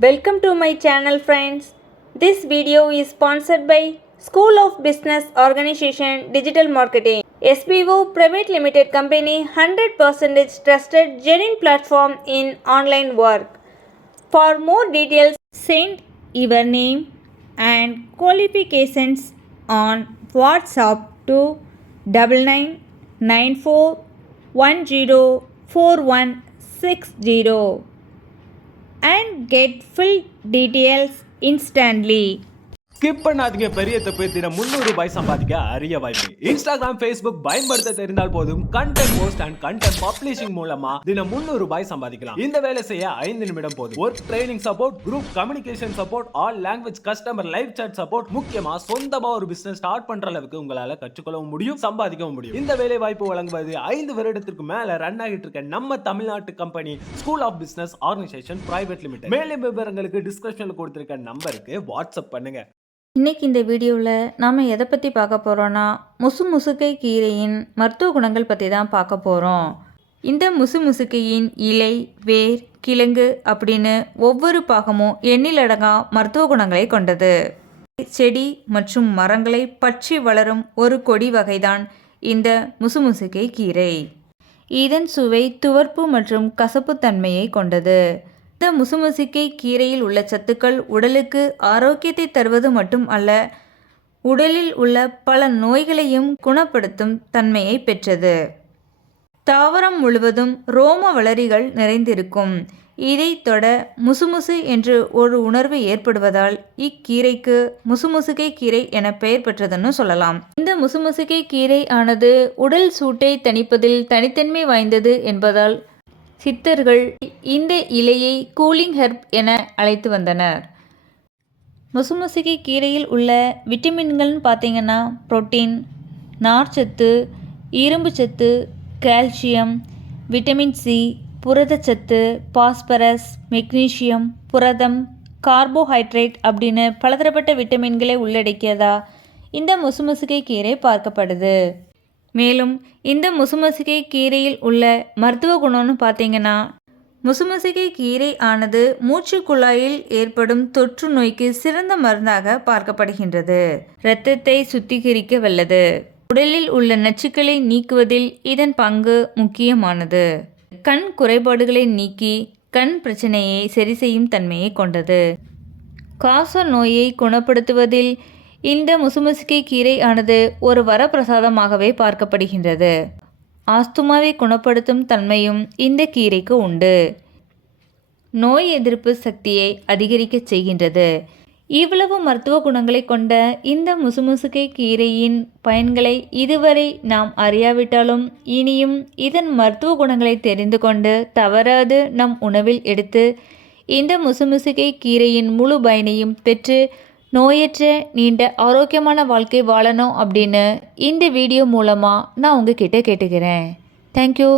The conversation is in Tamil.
Welcome to my channel friends. This video is sponsored by School of Business Organization Digital Marketing. SBO Private Limited Company 100% trusted genuine platform in online work. For more details, send your name and qualifications on WhatsApp to 9994104160 and get full details instantly. Skip பண்ணாதீங்க. பெரிய தப்பு. தினம் 300 ரூபாய் சம்பாதிக்க அரிய வாய்ப்பு. இன்ஸ்டாகிராம், ஃபேஸ்புக் பயன்படுத்த தெரிந்தால் போதும் content post and content publishing மூலமா தினம் 300 ரூபாய் சம்பாதிக்கலாம். இந்த வேலை செய்ய 5 நிமிடம் போதும். Work training support, group communication support, all language customer live chat support, முக்கியமா சொந்தமா ஒரு பிசினஸ் ஸ்டார்ட் பண்ற அளவுக்கு உங்களால கற்றுக்கொள்ளவும் முடியும், சம்பாதிக்கவும் முடியும். இந்த வேலை வாய்ப்பு வழங்குவது 5 வருடத்திற்கு மேல ரன் ஆகிட்டு இருக்க நம்ம தமிழ்நாட்டு company school of business organisation private limited. மேலும் விவரங்களுக்கு டிஸ்கிரிப்ஷன்ல கொடுத்திருக்க நம்பருக்கு வாட்ஸ்அப் பண்ணுங்க. இன்றைக்கி இந்த வீடியோவில் நாம் எதை பற்றி பார்க்க போகிறோன்னா முசுமுசுக்கை கீரையின் மருத்துவ குணங்கள் பற்றி தான் பார்க்க போகிறோம். இந்த முசுமுசுக்கையின் இலை, வேர், கிழங்கு அப்படின்னு ஒவ்வொரு பாகமும் எண்ணிலடங்கா மருத்துவ குணங்களை கொண்டது. செடி மற்றும் மரங்களை பற்றி வளரும் ஒரு கொடி வகைதான் இந்த முசுமுசுக்கை கீரை. இதன் சுவை துவர்ப்பு மற்றும் கசப்புத்தன்மையை கொண்டது. இந்த முசுமுசுக்கை கீரையில் உள்ள சத்துக்கள் உடலுக்கு ஆரோக்கியத்தை தருவது மட்டும் அல்ல, உடலில் உள்ள பல நோய்களையும் குணப்படுத்தும் தன்மையை பெற்றது. தாவரம் முழுவதும் ரோம வளரிகள் நிறைந்திருக்கும். இதை தொட முசுமுசு என்று ஒரு உணர்வு ஏற்படுவதால் இக்கீரைக்கு முசுமுசுக்கை கீரை என பெயர் பெற்றதுன்னு சொல்லலாம். இந்த முசுமுசுக்கை கீரை ஆனது உடல் சூட்டை தணிப்பதில் தனித்தன்மை வாய்ந்தது என்பதால் சித்தர்கள் இந்த இலையை கூலிங் ஹெர்ப் என அழைத்து வந்தனர். முசுமுசுக்கை கீரையில் உள்ள விட்டமின்கள்னு பார்த்தீங்கன்னா புரோட்டீன், நார்ச்சத்து, இரும்புச்சத்து, கால்சியம், விட்டமின் சி, புரதச்சத்து, பாஸ்பரஸ், மெக்னீசியம், புரதம், கார்போஹைட்ரேட் அப்படின்னு பலதரப்பட்ட விட்டமின்களை உள்ளடக்கியதா இந்த முசுமுசுக்கை கீரை பார்க்கப்படுது. மேலும் இந்த முசுமுசுக்கை கீரையில் உள்ள மருத்துவ குணம்னு பார்த்தீங்கன்னா, முசுமுசுக்கை கீரை ஆனது மூச்சு குழாயில் ஏற்படும் தொற்று நோய்க்கு சிறந்த மருந்தாக பார்க்கப்படுகின்றது. இரத்தத்தை சுத்திகரிக்க வல்லது. உடலில் உள்ள நச்சுக்களை நீக்குவதில் இதன் பங்கு முக்கியமானது. கண் குறைபாடுகளை நீக்கி கண் பிரச்சனையை சரி செய்யும் தன்மையை கொண்டது. காச நோயை குணப்படுத்துவதில் இந்த முசுமுசுக்கை கீரை ஆனது ஒரு வரப்பிரசாதமாகவே பார்க்கப்படுகின்றது. ஆஸ்துமாவை குணப்படுத்தும் தன்மையும் இந்த கீரைக்கு உண்டு. நோய் எதிர்ப்பு சக்தியை அதிகரிக்க செய்கின்றது. இவ்வளவு மருத்துவ குணங்களை கொண்ட இந்த முசுமுசுக்கை கீரையின் பயன்களை இதுவரை நாம் அறியாவிட்டாலும் இனியும் இதன் மருத்துவ குணங்களை தெரிந்து கொண்டு தவறாது நம் உணவில் எடுத்து இந்த முசுமுசுக்கை கீரையின் முழு பயனையும் பெற்று நோயற்ற நீண்ட ஆரோக்கியமான வாழ்க்கை வாழணும் அப்படின்னு இந்த வீடியோ மூலமாக நான் உங்ககிட்ட கேட்டுக்கிறேன். தேங்க்யூ.